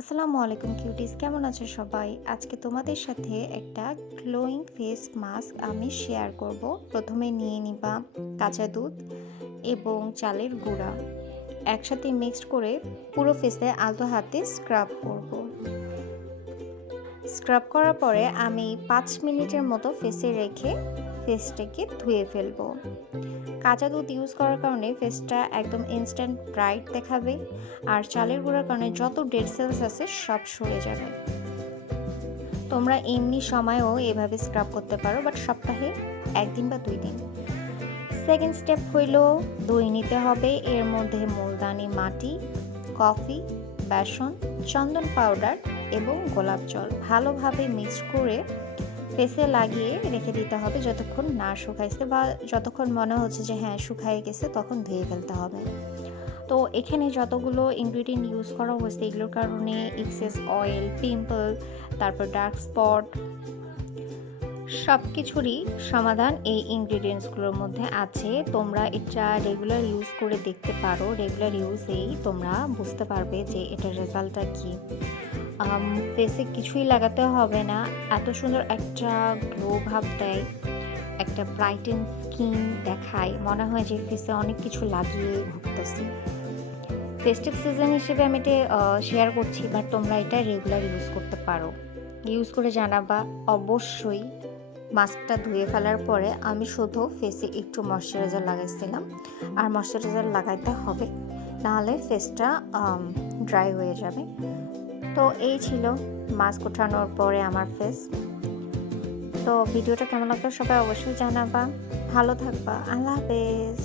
আসসালামু আলাইকুম কিউটিস, কেমন আছো সবাই? আজকে তোমাদের সাথে একটা গ্লোয়িং ফেস মাস্ক আমি শেয়ার করব। প্রথমে নিয়ে নিবা কাঁচা দুধ এবং চালের গুঁড়া একসাথে মিক্সড করে পুরো ফেসে আলতো হাতে স্ক্রাব করব। স্ক্রাব করার পরে আমি 5 মিনিটের মতো ফেসে রেখে ফেসটাকে ধুয়ে ফেলবো। কাঁচা দুধ ইউজ করার কারণে ফেসটা একদম ইনস্ট্যান্ট ব্রাইট দেখাবে, আর চালের গুঁড়ার কারণে যত ডেড সেলস আছে সব সরে যাবে। তোমরা এমনি সময়েও এভাবে স্ক্রাব করতে পারো, বাট সপ্তাহে 1 দিন বা 2 দিন। সেকেন্ড স্টেপ হইল দই নিতে হবে। এর মধ্যে মুলতানি মাটি, কফি, বেসন, চন্দন পাউডার এবং গোলাপ জল ভালোভাবে মিক্স করে ফেসে লাগিয়ে রেখে দিতে হবে যতক্ষণ না শুকাইছে, বা যতক্ষণ মনে হচ্ছে যে হ্যাঁ শুকাই গেছে তখন ধুয়ে ফেলতে হবে। তো এখানে যতগুলো ইনগ্রিডিয়েন্ট ইউজ করা হয়েছে এগুলোর কারণে এক্সেস অয়েল, পিম্পল, তারপর ডার্ক স্পট সব কিছুরই সমাধান এই ইনগ্রিডিয়েন্টসগুলোর মধ্যে আছে। তোমরা এটা রেগুলার ইউজ করে দেখতে পারো। রেগুলার ইউজেই তোমরা বুঝতে পারবে যে এটার রেজাল্টটা কী। ফেসে কিছুই লাগাতে হবে না, এত সুন্দর একটা গ্লো ভাব দেয়, একটা ব্রাইটেন স্কিন দেখায়, মনে হয় যে ফেসে অনেক কিছু লাগিয়ে ঘুরতেছি। ফেস্টিভ সিজন হিসেবে আমি এটা শেয়ার করছি, বাট তোমরা এটা রেগুলার ইউজ করতে পারো। ইউজ করে জানাবা অবশ্যই। মাস্কটা ধুয়ে ফেলার পরে আমি শুধু ফেসে একটু ময়শ্চারাইজার লাগাইছিলাম, আর ময়শ্চারাইজার লাগাইতে হবে, নাহলে ফেসটা ড্রাই হয়ে যাবে। তো এই ছিল মাস্ক ওঠানোর পরে আমার ফেস। তো ভিডিওটা কেমন লাগলো সবাই অবশ্যই জানাবা। ভালো থাকবা। আল্লাহ হাফেজ।